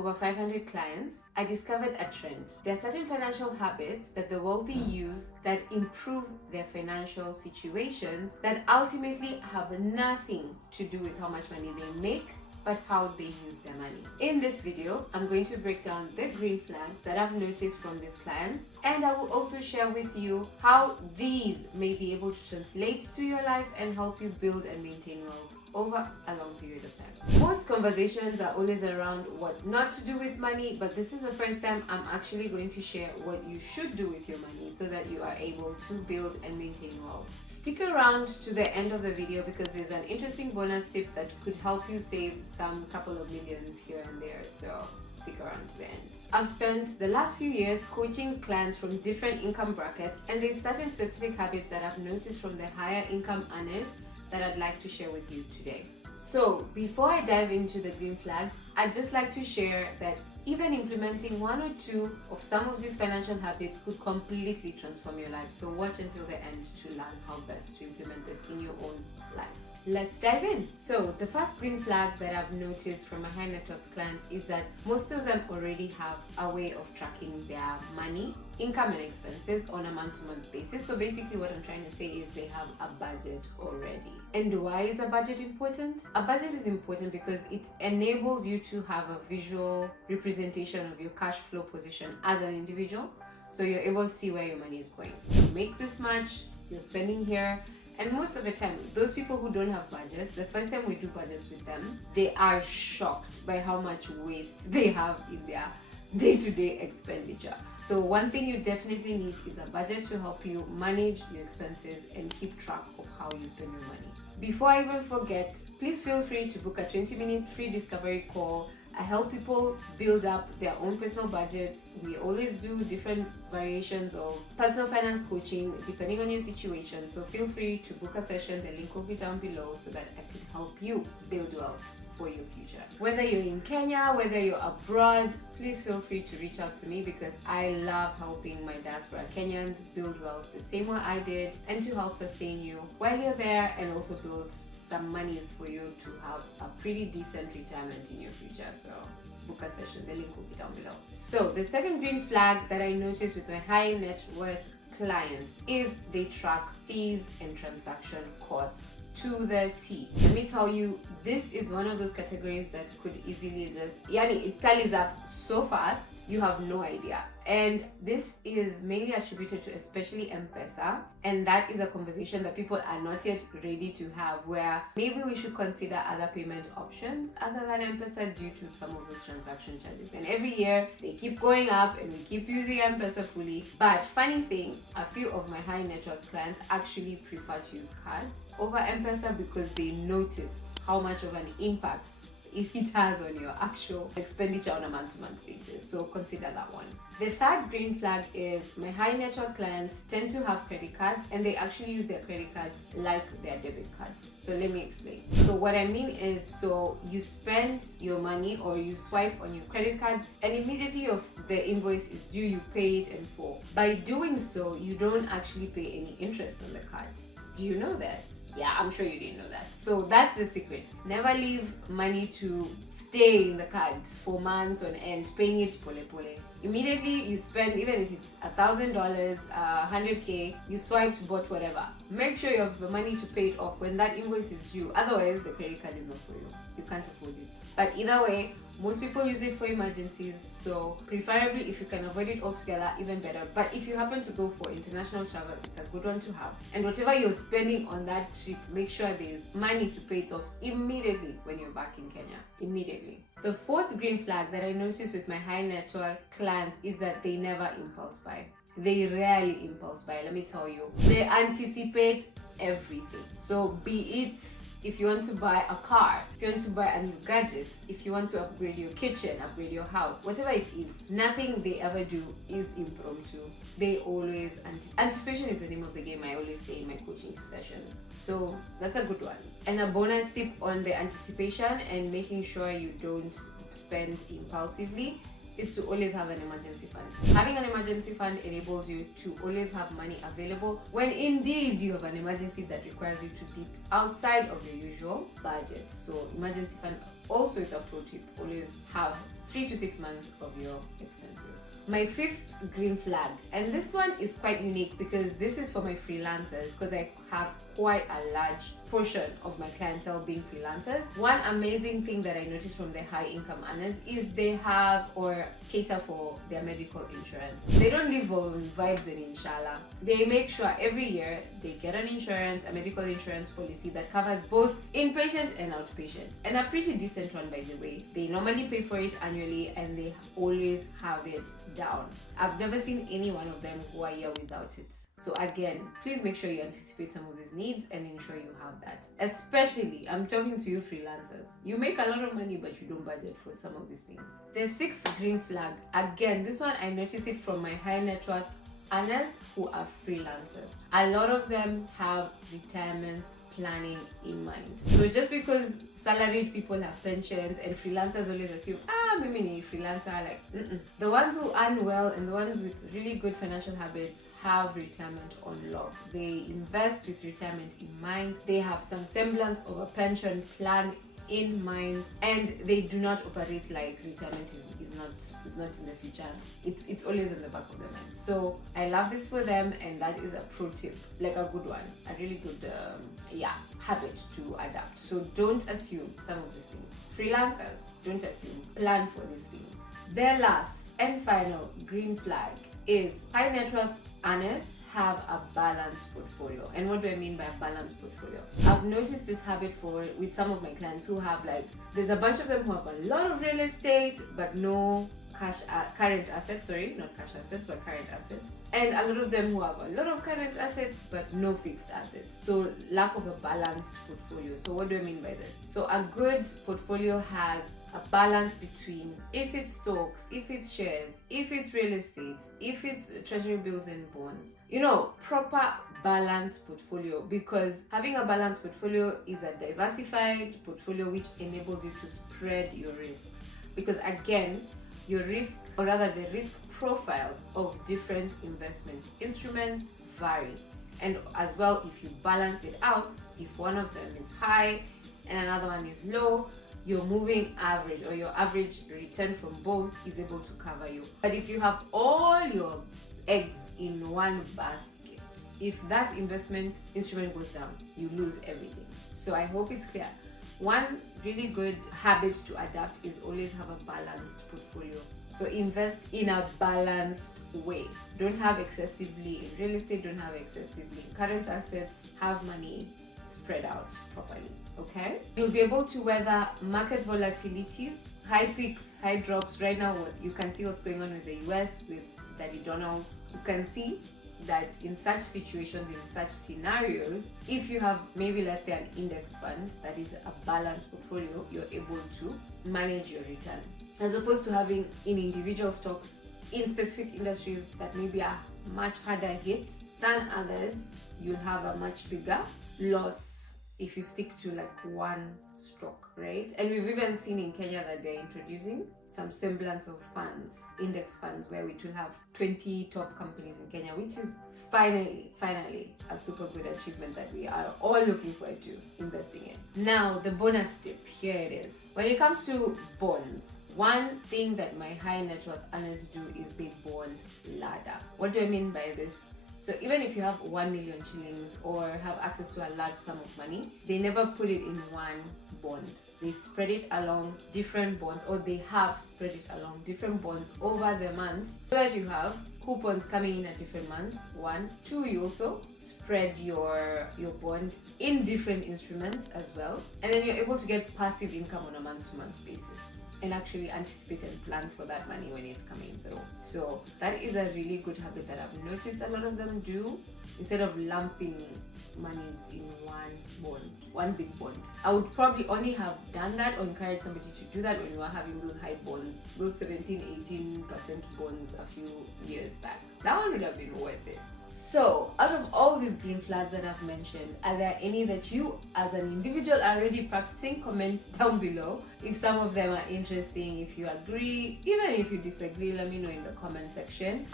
over 500 clients, I discovered a trend. There are certain financial habits that the wealthy use that improve their financial situations that ultimately have nothing to do with how much money they make, but how they use their money. In this video, I'm going to break down the green flags that I've noticed from these clients, and I will also share with you how these may be able to translate to your life and help you build and maintain wealth over a long period of time. Most conversations are always around what not to do with money, but this is the first time I'm actually going to share what you should do with your money so that you are able to build and maintain wealth. Stick around to the end of the video because there's an interesting bonus tip that could help you save some couple of millions here and there, so stick around to the end. I've spent the last few years coaching clients from different income brackets, and there's certain specific habits that I've noticed from the higher income earners that I'd like to share with you today. So before I dive into the green flags, I'd just like to share that even implementing one or two of some of these financial habits could completely transform your life. So watch until the end to learn how best to implement this in your own life. Let's dive in. So the first green flag that I've noticed from my high net worth clients is that most of them already have a way of tracking their money, income and expenses on a month-to-month basis. So basically what I'm trying to say is they have a budget already. And why is a budget important? A budget is important because it enables you to have a visual representation of your cash flow position as an individual. So you're able to see where your money is going. You make this much, you're spending here. And most of the time, those people who don't have budgets, the first time we do budgets with them, they are shocked by how much waste they have in their day-to-day expenditure. So one thing you definitely need is a budget to help you manage your expenses and keep track of how you spend your money. Before I even forget, please feel free to book a 20-minute free discovery call. I help people build up their own personal budgets. We always do different variations of personal finance coaching depending on your situation. So feel free to book a session. The link will be down below so that I can help you build wealth for your future. Whether you're in Kenya, whether you're abroad, please feel free to reach out to me because I love helping my diaspora Kenyans build wealth the same way I did and to help sustain you while you're there and also build some monies for you to have a pretty decent retirement in your future. So book a session, the link will be down below. So the second green flag that I noticed with my high net worth clients is they track fees and transaction costs to the T. Let me tell you, this is one of those categories that could easily just, it tallies up so fast, you have no idea. And this is mainly attributed to especially M-Pesa, and that is a conversation that people are not yet ready to have, where maybe we should consider other payment options other than M-Pesa due to some of those transaction charges. And every year they keep going up and we keep using M-Pesa fully. But funny thing, a few of my high net worth clients actually prefer to use card over M-Pesa because they noticed how much of an impact it has on your actual expenditure on a month-to-month basis. So consider that one. The third green flag is my high net worth clients tend to have credit cards and they actually use their credit cards like their debit cards. So let me explain. So what I mean is, so you spend your money or you swipe on your credit card and immediately if the invoice is due, you pay it in full. By doing so, you don't actually pay any interest on the card. Do you know that? Yeah, I'm sure you didn't know that. So that's the secret. Never leave money to stay in the cards for months on end, paying it pole pole. Immediately you spend, even if it's $1,000, 100K, you swiped, bought whatever. Make sure you have the money to pay it off when that invoice is due. Otherwise, the credit card is not for you. You can't afford it. But either way, most people use it for emergencies, so preferably if you can avoid it altogether, even better. But if you happen to go for international travel, it's a good one to have. And whatever you're spending on that trip, make sure there's money to pay it off immediately when you're back in Kenya. Immediately. The fourth green flag that I noticed with my high net worth clients is that they never impulse buy. They rarely impulse buy, let me tell you. They anticipate everything. So be it if you want to buy a car, if you want to buy a new gadget, if you want to upgrade your kitchen, upgrade your house, whatever it is, nothing they ever do is impromptu. They always, anticipation is the name of the game, I always say in my coaching sessions. So that's a good one. And a bonus tip on the anticipation and making sure you don't spend impulsively is to always have an emergency fund. Having an emergency fund enables you to always have money available when indeed you have an emergency that requires you to dip outside of your usual budget. So emergency fund also is a pro tip. Always have 3 to 6 months of your expenses. My fifth green flag, and this one is quite unique because this is for my freelancers, because I have quite a large portion of my clientele being freelancers. One amazing thing that I noticed from the high income earners is they have or cater for their medical insurance. They don't live on vibes and inshallah. They make sure every year they get an insurance, a medical insurance policy that covers both inpatient and outpatient, and a pretty decent one, by the way. They normally pay for it annually and they always have it down. I've never seen any one of them go a year without it. So again, please make sure you anticipate some of these needs and ensure you have that. Especially, I'm talking to you freelancers. You make a lot of money, but you don't budget for some of these things. The sixth green flag, again, this one I noticed it from my high net worth earners who are freelancers. A lot of them have retirement planning in mind. So just because salaried people have pensions and freelancers always assume, maybe ni freelancer, like, The ones who earn well and the ones with really good financial habits have retirement on lock. They invest with retirement in mind. They have some semblance of a pension plan in mind, and they do not operate like retirement is not in the future. It's always in the back of their mind. So I love this for them, and that is a pro tip, like a good one, a really good habit to adapt. So don't assume some of these things. Freelancers, don't assume. Plan for these things. Their last and final green flag is high net worth earners have a balanced portfolio. And what do I mean by a balanced portfolio? I've noticed this habit with some of my clients who have, like, there's a bunch of them who have a lot of real estate but no current assets, not cash assets but current assets, and a lot of them who have a lot of current assets but no fixed assets. So lack of a balanced portfolio. So what do I mean by this? So a good portfolio has a balance between, if it's stocks, if it's shares, if it's real estate, if it's treasury bills and bonds, proper balanced portfolio, because having a balanced portfolio is a diversified portfolio which enables you to spread your risks. Because again, your risk, or rather the risk profiles of different investment instruments vary. And as well, if you balance it out, if one of them is high and another one is low, your moving average or your average return from both is able to cover you. But if you have all your eggs in one basket, if that investment instrument goes down, you lose everything. So I hope it's clear. One really good habit to adapt is always have a balanced portfolio. So invest in a balanced way. Don't have excessively in real estate, don't have excessively in current assets. Have money spread out properly. Okay? You'll be able to weather market volatilities, high peaks, high drops. Right now, you can see what's going on with the US, with Daddy Donald. You can see that in such situations, in such scenarios, if you have maybe, let's say, an index fund that is a balanced portfolio, you're able to manage your return. As opposed to having in individual stocks in specific industries that maybe are much harder hit than others, you'll have a much bigger loss if you stick to like one stock, right? And we've even seen in Kenya that they're introducing some semblance of funds, index funds, where we will have 20 top companies in Kenya, which is finally a super good achievement that we are all looking forward to investing in. Now, the bonus tip, here it is. When it comes to bonds, one thing that my high net worth earners do is they bond ladder. What do I mean by this? So even if you have 1 million shillings or have access to a large sum of money, they never put it in one bond. They spread it along different bonds, or they have spread it along different bonds over the months, so that you have coupons coming in at different months. 1, 2, you also spread your bond in different instruments as well, and then you're able to get passive income on a month-to-month basis and actually anticipate and plan for that money when it's coming through. So that is a really good habit that I've noticed a lot of them do, instead of lumping monies in one big bond. I would probably only have done that or encourage somebody to do that when we were having those high bonds, those 17-18% bonds a few years back. That one would have been worth it. So, out of all these green flags that I've mentioned, are there any that you as an individual are already practicing? Comment down below if some of them are interesting, if you agree, even if you disagree, let me know in the comment section.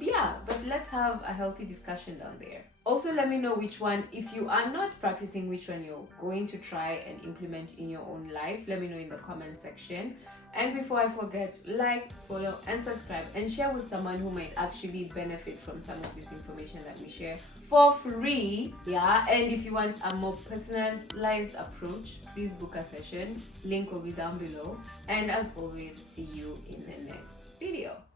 Yeah, but let's have a healthy discussion down there. Also, let me know which one, if you are not practicing, which one you're going to try and implement in your own life. Let me know in the comment section. And before I forget, like, follow, and subscribe, and share with someone who might actually benefit from some of this information that we share for free. Yeah, and if you want a more personalized approach, please book a session. Link will be down below. And as always, see you in the next video.